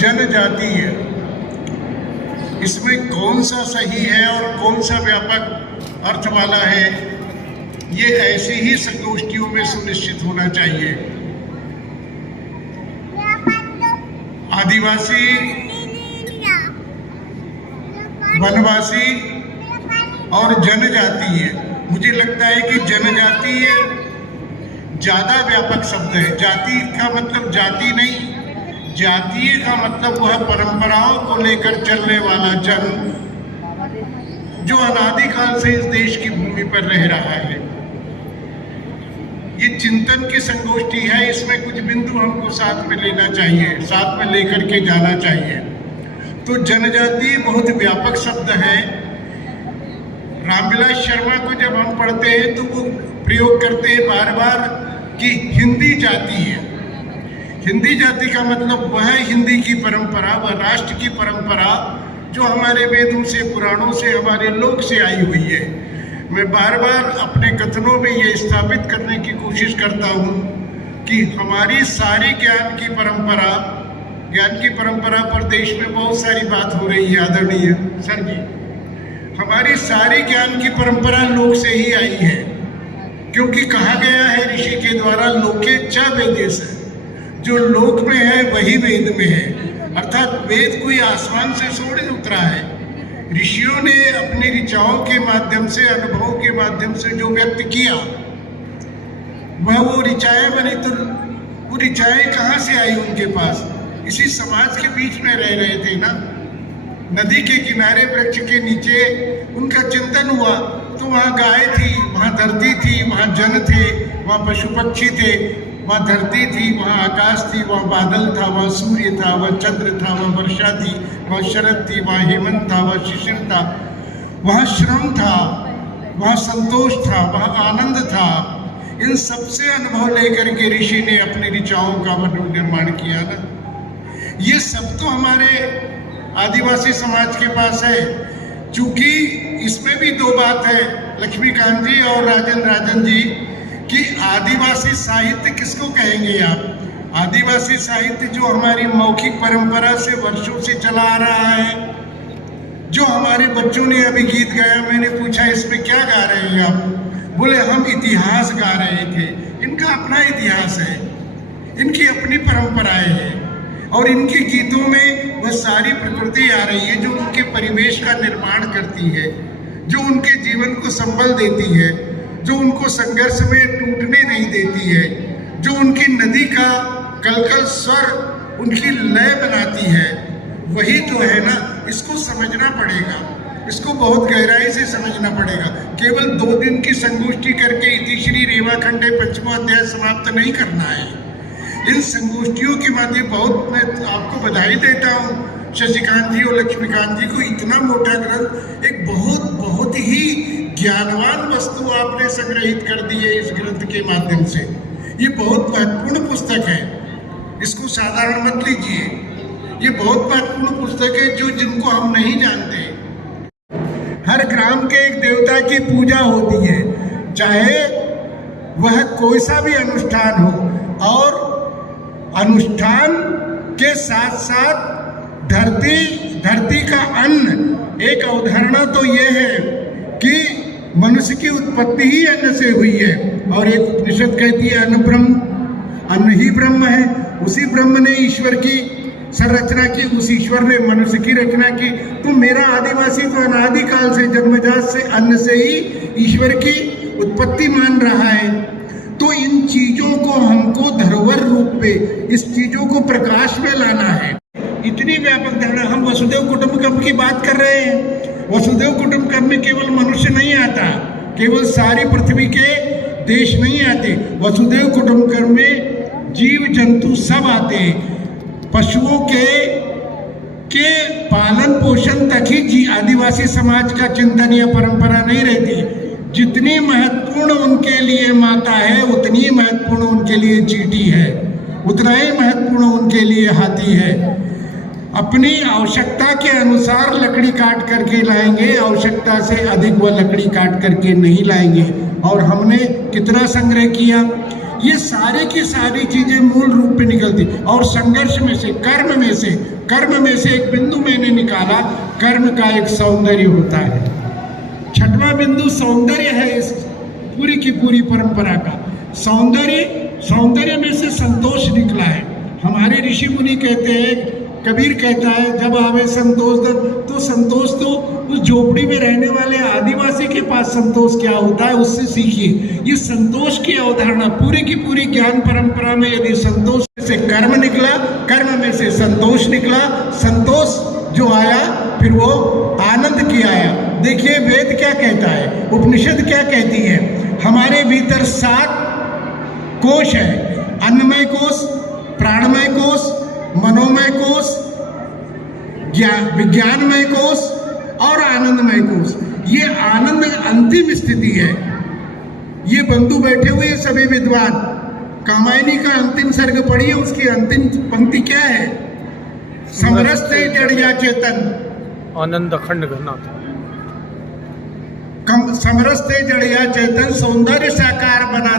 जनजातीय, इसमें कौन सा सही है और कौन सा व्यापक अर्थ वाला है, ये ऐसी ही संगोष्ठियों में सुनिश्चित होना चाहिए। आदिवासी, वनवासी और जनजातीय, मुझे लगता है कि जनजातीय ज्यादा व्यापक शब्द है। जाति का मतलब जाति नहीं, जातीय का मतलब वह परंपराओं को लेकर चलने वाला जन जो अनादिकाल से इस देश की भूमि पर रह रहा है। ये चिंतन की संगोष्ठी है, इसमें कुछ बिंदु हमको साथ में लेना चाहिए, साथ में लेकर के जाना चाहिए। तो जनजाति बहुत व्यापक शब्द है। रामविलास शर्मा को जब हम पढ़ते हैं तो वो प्रयोग करते हैं बार बार कि हिंदी जाति है। हिंदी जाति का मतलब वह हिंदी की परंपरा, वह राष्ट्र की परंपरा जो हमारे वेदों से, पुराणों से, हमारे लोक से आई हुई है। मैं बार बार अपने कथनों में ये स्थापित करने की कोशिश करता हूँ कि हमारी सारी ज्ञान की परंपरा पर देश में बहुत सारी बात हो रही है आदरणीय सर जी। हमारी सारी ज्ञान की परंपरा लोक से ही आई है, क्योंकि कहा गया है ऋषि के द्वारा लोके च वेदेश, जो लोक में है वही वेद में है। अर्थात वेद कोई आसमान से थोड़ी उतरा है। ऋषियों ने अपनी ऋचाओं के माध्यम से, अनुभवों के माध्यम से जो व्यक्त किया वह वो ऋचाएं बनी। तो वो ऋचाएं कहाँ से आई उनके पास? इसी समाज के बीच में रह रहे थे ना। नदी के किनारे वृक्ष के नीचे उनका चिंतन हुआ तो वहाँ गाय थी, वहाँ धरती थी, वहाँ जन थे, वहाँ पशु पक्षी थे, वहाँ धरती थी, वहाँ आकाश थी, वहाँ बादल था, वहाँ सूर्य था, वहाँ चंद्र था, वहाँ वर्षा थी, वहाँ शरद थी, वहाँ हेमंत था, वहाँ शिशिर था, वहाँ श्रम था, वहाँ संतोष था, वहाँ आनंद था। इन सबसे अनुभव लेकर के ऋषि ने अपनी ऋचाओं का निर्माण किया ना। ये सब तो हमारे आदिवासी समाज के पास है। चूंकि इसमें भी दो बात है, लक्ष्मीकांत जी और राजन जी, कि आदिवासी साहित्य किसको कहेंगे आप? आदिवासी साहित्य जो हमारी मौखिक परंपरा से वर्षों से चला आ रहा है, जो हमारे बच्चों ने अभी गीत गाया, मैंने पूछा इसमें क्या गा रहे हैं आप? बोले हम इतिहास गा रहे थे। इनका अपना इतिहास है, इनकी अपनी परंपराएं हैं और इनके गीतों में वह सारी प्रकृति आ रही है जो उनके परिवेश का निर्माण करती है, जो उनके जीवन को संबल देती है, जो उनको संघर्ष में टूटने नहीं देती है, जो उनकी नदी का कलकल स्वर उनकी लय बनाती है। वही तो है ना। इसको समझना पड़ेगा, इसको बहुत गहराई से समझना पड़ेगा। केवल 2 दिन की संगोष्ठी करके इति श्री रेवाखंडे 5वां अध्याय समाप्त नहीं करना है। इन संगोष्ठियों के माध्यम बहुत मैं आपको बधाई देता हूँ शशिकांत जी और लक्ष्मीकांत जी को। इतना मोटा ग्रंथ, एक बहुत ही ज्ञानवान वस्तु आपने संग्रहित कर दी है इस ग्रंथ के माध्यम से। ये बहुत महत्वपूर्ण पुस्तक है, इसको साधारण मत लीजिए। ये बहुत महत्वपूर्ण पुस्तक है जो जिनको हम नहीं जानते। हर ग्राम के एक देवता की पूजा होती है, चाहे वह कोई सा भी अनुष्ठान हो, और अनुष्ठान के साथ साथ धरती का अन्न। एक अवधारणा तो यह है कि मनुष्य की उत्पत्ति ही अन्न से हुई है, और एक उपनिषद कहती है अन्न ब्रह्म, अन्न ही ब्रह्म है। उसी ब्रह्म ने ईश्वर की संरचना की, उस ईश्वर ने मनुष्य की रचना की। तो मेरा आदिवासी तो अनादिकाल से, जन्मजात से अन्न से ही ईश्वर की उत्पत्ति मान रहा है। तो इन चीजों को हमको धरोहर रूप में, इस चीजों को प्रकाश में लाना है। इतनी व्यापक धारणा। हम वसुदेव कुटुंबकम की बात कर रहे हैं। वसुदेव कुटुंबकम में केवल मनुष्य नहीं आता, केवल सारी पृथ्वी के देश नहीं आते। वसुदेव कुटुंबकम में जीव जंतु सब आते। पशुओं के पालन पोषण तक ही आदिवासी समाज का चिंतन या परंपरा नहीं रहती। जितनी महत्वपूर्ण उनके लिए माता है, उतनी महत्वपूर्ण उनके लिए चींटी है, उतना ही महत्वपूर्ण उनके लिए हाथी है। अपनी आवश्यकता के अनुसार लकड़ी काट करके लाएंगे, आवश्यकता से अधिक वह लकड़ी काट करके नहीं लाएंगे। और हमने कितना संग्रह किया? ये सारी की सारी चीजें मूल रूप में निकलती। और संघर्ष में से, कर्म में से एक बिंदु मैंने निकाला, कर्म का एक सौंदर्य होता है। छठवां बिंदु सौंदर्य है इस पूरी की पूरी परंपरा का। सौंदर्य में से संतोष निकला है। हमारे ऋषि मुनि कहते हैं, कबीर कहता है, जब आवे संतोष तो संतोष तो उस झोपड़ी में रहने वाले आदिवासी के पास संतोष क्या होता है उससे सीखिए। ये संतोष की अवधारणा पूरी की पूरी ज्ञान परंपरा में, यदि संतोष से कर्म निकला, कर्म में से संतोष निकला, संतोष जो आया फिर वो आनंद की आया। देखिए वेद क्या कहता है, उपनिषद क्या कहती है। हमारे भीतर 7 कोश है, अन्नमय कोश, प्राणमय कोश, मनोमय कोश, विज्ञानमय कोश और आनंदमय कोश। ये आनंद अंतिम स्थिति है। ये बंधु बैठे हुए सभी विद्वान, कामायनी का अंतिम सर्ग पढ़िए, उसकी अंतिम पंक्ति क्या है? समरसते जड़िया चेतन आनंद अखंड घना, समरसते जड़िया चेतन, सौंदर्य साकार बना